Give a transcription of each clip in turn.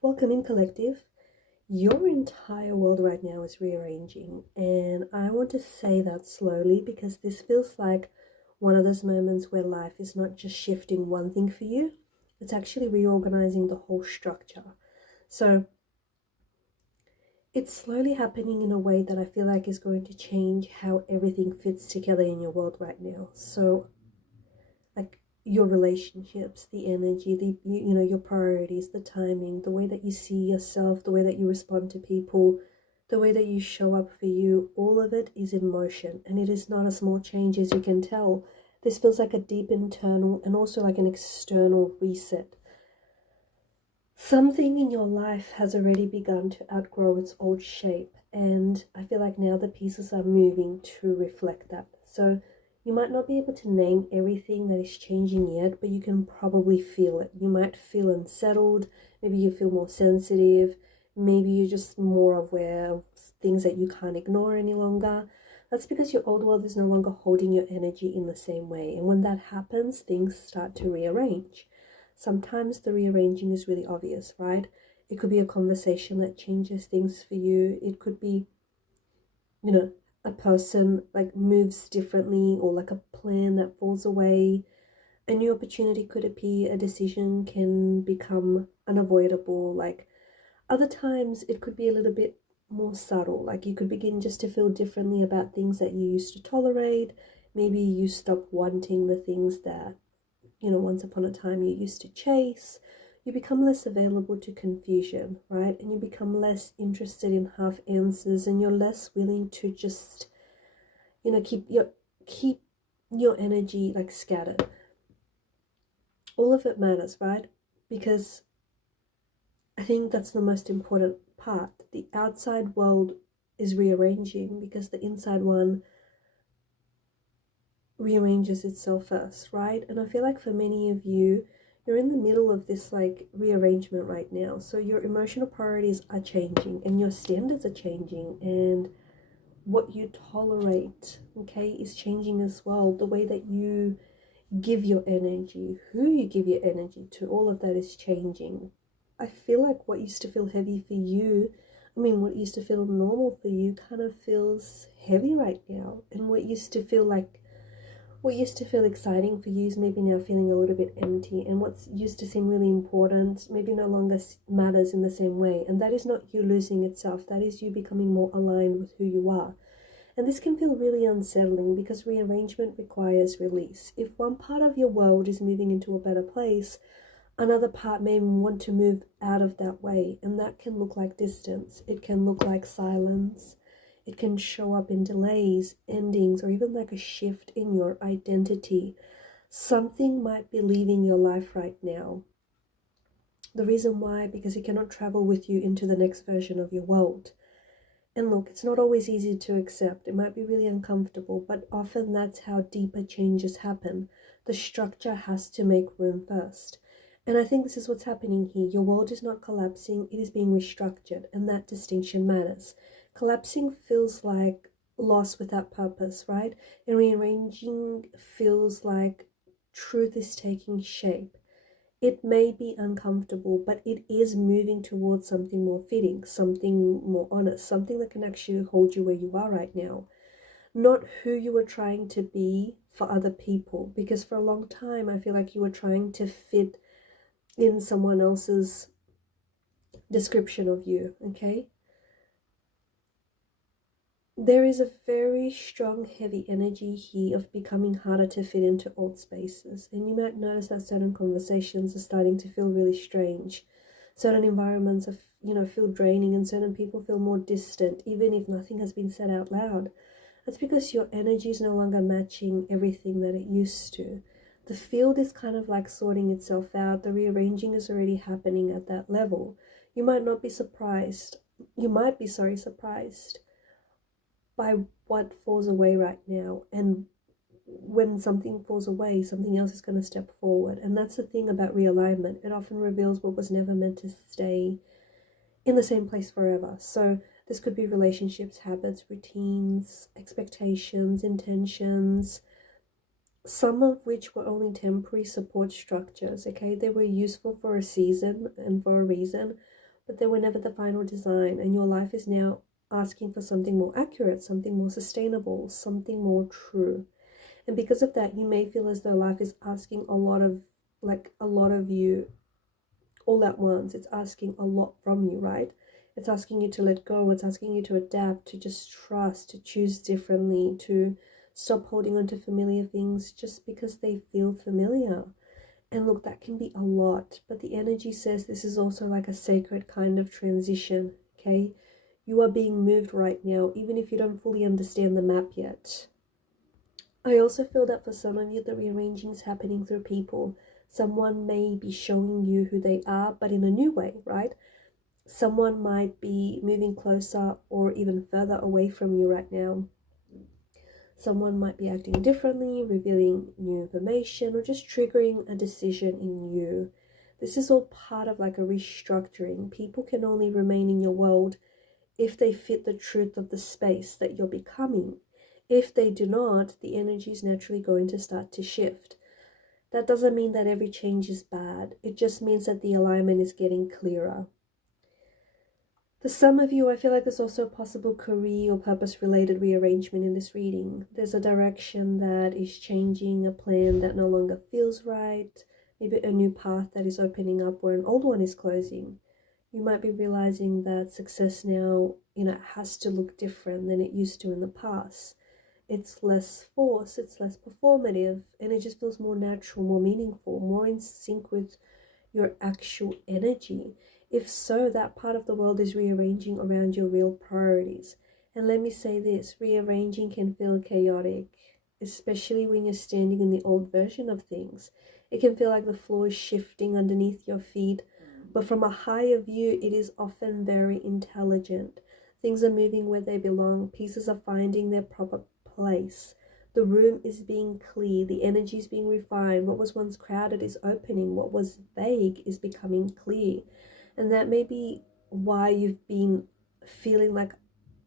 Welcome in, collective. Your entire world right now is rearranging, and I want to say that slowly because this feels like one of those moments where life is not just shifting one thing for you, it's actually reorganizing the whole structure. So it's slowly happening in a way that I feel like is going to change how everything fits together in your world right now. So like your relationships, the energy, your priorities, the timing, the way that you see yourself, the way that you respond to people, the way that you show up for you, all of it is in motion, and it is not a small change. As you can tell, this feels like a deep internal and also like an external reset. Something in your life has already begun to outgrow its old shape, and I feel like now the pieces are moving to reflect that. So you might not be able to name everything that is changing yet, but you can probably feel it. You might feel unsettled, maybe you feel more sensitive, maybe you're just more aware of things that you can't ignore any longer. That's because your old world is no longer holding your energy in the same way, and when that happens, things start to rearrange. Sometimes the rearranging is really obvious, right? It could be a conversation that changes things for you. It could be, you know, a person like moves differently, or like a plan that falls away. A new opportunity could appear, a decision can become unavoidable. Like other times, it could be a little bit more subtle. Like you could begin just to feel differently about things that you used to tolerate. Maybe you stop wanting the things that once upon a time you used to chase. You become less available to confusion, right? And you become less interested in half answers, and you're less willing to just, keep your energy like scattered. All of it matters, right? Because I think that's the most important part. The outside world is rearranging because the inside one rearranges itself first, right? And I feel like for many of you, you're in the middle of this like rearrangement right now. So your emotional priorities are changing and your standards are changing, and what you tolerate, okay, is changing as well. The way that you give your energy, who you give your energy to, all of that is changing. I feel like what used to feel heavy for you, what used to feel normal for you kind of feels heavy right now. And what used to feel exciting for you is maybe now feeling a little bit empty, and what used to seem really important maybe no longer matters in the same way. And that is not you losing itself, that is you becoming more aligned with who you are. And this can feel really unsettling because rearrangement requires release. If one part of your world is moving into a better place, another part may want to move out of that way, and that can look like distance, it can look like silence. It can show up in delays, endings, or even like a shift in your identity. Something might be leaving your life right now. The reason why, because it cannot travel with you into the next version of your world. And look, it's not always easy to accept. It might be really uncomfortable, but often that's how deeper changes happen. The structure has to make room first. And I think this is what's happening here. Your world is not collapsing, it is being restructured, and that distinction matters. Collapsing feels like loss without purpose, right? And rearranging feels like truth is taking shape. It may be uncomfortable, but it is moving towards something more fitting, something more honest, something that can actually hold you where you are right now. Not who you were trying to be for other people, because for a long time I feel like you were trying to fit in someone else's description of you, okay? There is a very strong, heavy energy here of becoming harder to fit into old spaces. And you might notice that certain conversations are starting to feel really strange. Certain environments are, feel draining, and certain people feel more distant, even if nothing has been said out loud. That's because your energy is no longer matching everything that it used to. The field is kind of like sorting itself out. The rearranging is already happening at that level. You might not be surprised. You might be, surprised by what falls away right now. And when something falls away, something else is going to step forward. And that's the thing about realignment. It often reveals what was never meant to stay in the same place forever. So this could be relationships, habits, routines, expectations, intentions, some of which were only temporary support structures, okay? They were useful for a season and for a reason, but they were never the final design, and your life is now asking for something more accurate, something more sustainable, something more true. And because of that, you may feel as though life is asking a lot of you all at once. It's asking a lot from you, right? It's asking you to let go. It's asking you to adapt, to just trust, to choose differently, to stop holding on to familiar things just because they feel familiar. And look, that can be a lot, but the energy says this is also like a sacred kind of transition, okay? You are being moved right now, even if you don't fully understand the map yet. I also feel that for some of you, the rearranging is happening through people. Someone may be showing you who they are, but in a new way, right? Someone might be moving closer or even further away from you right now. Someone might be acting differently, revealing new information, or just triggering a decision in you. This is all part of like a restructuring. People can only remain in your world if they fit the truth of the space that you're becoming. If they do not, the energy is naturally going to start to shift. That doesn't mean that every change is bad. It just means that the alignment is getting clearer. For some of you, I feel like there's also a possible career or purpose-related rearrangement in this reading. There's a direction that is changing, a plan that no longer feels right, maybe a new path that is opening up where an old one is closing. You might be realizing that success now, has to look different than it used to in the past. It's less forced, it's less performative, and it just feels more natural, more meaningful, more in sync with your actual energy. If so, that part of the world is rearranging around your real priorities. And let me say this, rearranging can feel chaotic, especially when you're standing in the old version of things. It can feel like the floor is shifting underneath your feet, but from a higher view, it is often very intelligent. Things are moving where they belong, pieces are finding their proper place. The room is being clear, the energy is being refined. What was once crowded is opening, what was vague is becoming clear. And that may be why you've been feeling like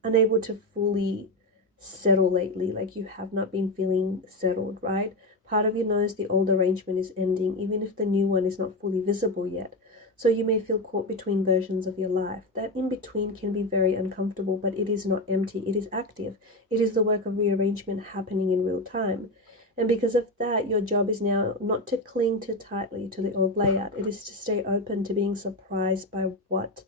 unable to fully settle lately, like you have not been feeling settled, right? Part of you knows the old arrangement is ending, even if the new one is not fully visible yet. So you may feel caught between versions of your life. That in between can be very uncomfortable, but it is not empty, it is active. It is the work of rearrangement happening in real time. And because of that, your job is now not to cling too tightly to the old layout. It is to stay open to being surprised by what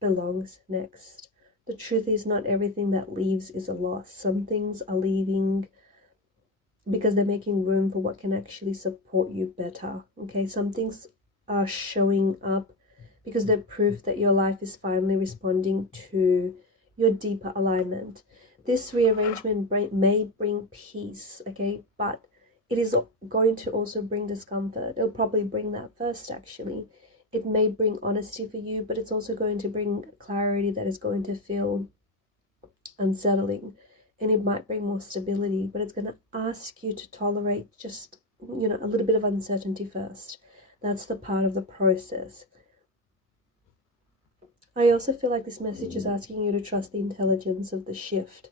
belongs next. The truth is, not everything that leaves is a loss. Some things are leaving because they're making room for what can actually support you better. Okay, some things are showing up because they're proof that your life is finally responding to your deeper alignment. This rearrangement may bring peace, okay, but it is going to also bring discomfort. It'll probably bring that first, actually. It may bring honesty for you, but it's also going to bring clarity that is going to feel unsettling, and it might bring more stability, but it's going to ask you to tolerate just, a little bit of uncertainty first. That's the part of the process. I also feel like this message is asking you to trust the intelligence of the shift.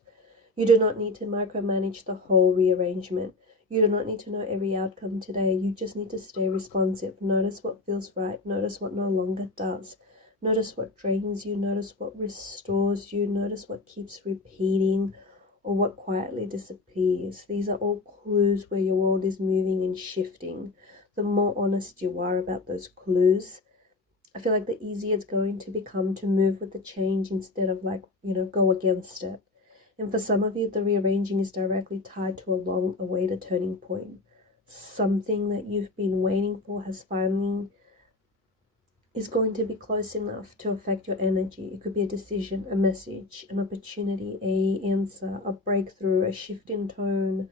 You do not need to micromanage the whole rearrangement. You do not need to know every outcome today. You just need to stay responsive. Notice what feels right. Notice what no longer does. Notice what drains you. Notice what restores you. Notice what keeps repeating or what quietly disappears. These are all clues where your world is moving and shifting. The more honest you are about those clues, I feel like the easier it's going to become to move with the change instead of go against it. And for some of you, the rearranging is directly tied to a long-awaited turning point. Something that you've been waiting for is going to be close enough to affect your energy. It could be a decision, a message, an opportunity, a answer, a breakthrough, a shift in tone,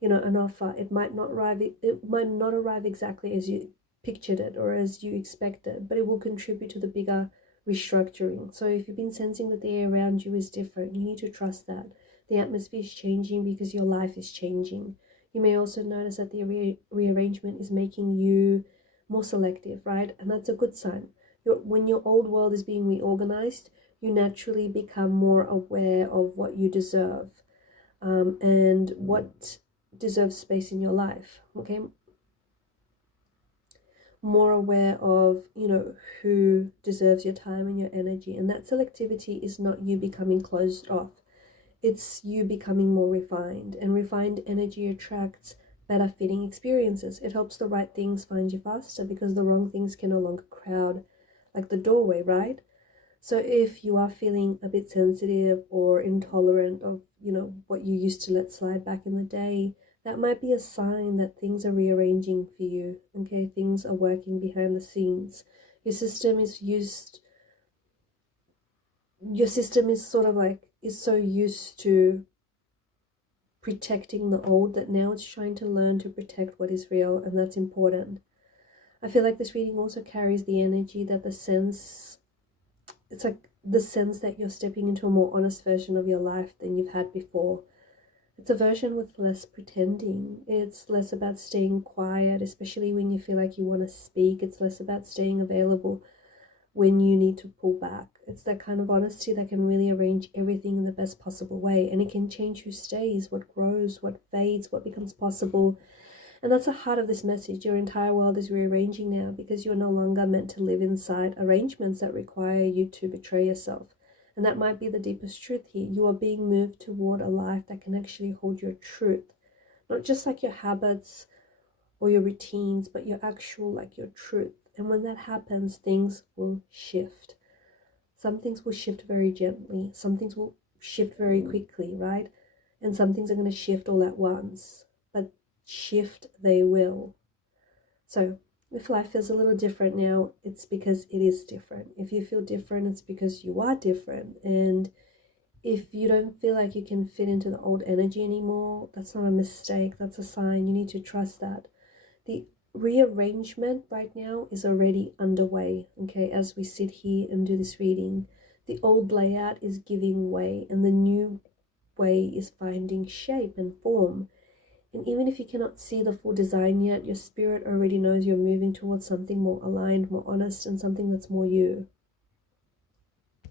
an offer. It might not arrive exactly as you pictured it or as you expected, but it will contribute to the bigger restructuring. So if you've been sensing that the air around you is different, you need to trust that. The atmosphere is changing because your life is changing. You may also notice that the rearrangement is making you more selective, right? And that's a good sign. When your old world is being reorganized, you naturally become more aware of what you deserve, and what deserves space in your life, okay? more aware of, who deserves your time and your energy. And that selectivity is not you becoming closed off. It's you becoming more refined. And refined energy attracts better fitting experiences. It helps the right things find you faster because the wrong things can no longer crowd like the doorway, right? So if you are feeling a bit sensitive or intolerant of, what you used to let slide back in the day, that might be a sign that things are rearranging for you. Okay, things are working behind the scenes. Your system is sort of like is so used to protecting the old that now it's trying to learn to protect what is real, and that's important. I feel like this reading also carries the energy that it's like the sense that you're stepping into a more honest version of your life than you've had before. It's a version with less pretending. It's less about staying quiet, especially when you feel like you want to speak. It's less about staying available when you need to pull back. It's that kind of honesty that can really arrange everything in the best possible way. And it can change who stays, what grows, what fades, what becomes possible. And that's the heart of this message. Your entire world is rearranging now because you're no longer meant to live inside arrangements that require you to betray yourself. And that might be the deepest truth here. You are being moved toward a life that can actually hold your truth. Not just like your habits or your routines, but your actual, like your truth. And when that happens, things will shift. Some things will shift very gently. Some things will shift very quickly, right? And some things are going to shift all at once. But shift they will. So if life feels a little different now, it's because it is different. If you feel different, it's because you are different. And if you don't feel like you can fit into the old energy anymore, that's not a mistake. That's a sign. You need to trust that. The rearrangement right now is already underway, okay, as we sit here and do this reading. The old layout is giving way and the new way is finding shape and form. And even if you cannot see the full design yet, your spirit already knows you're moving towards something more aligned, more honest, and something that's more you.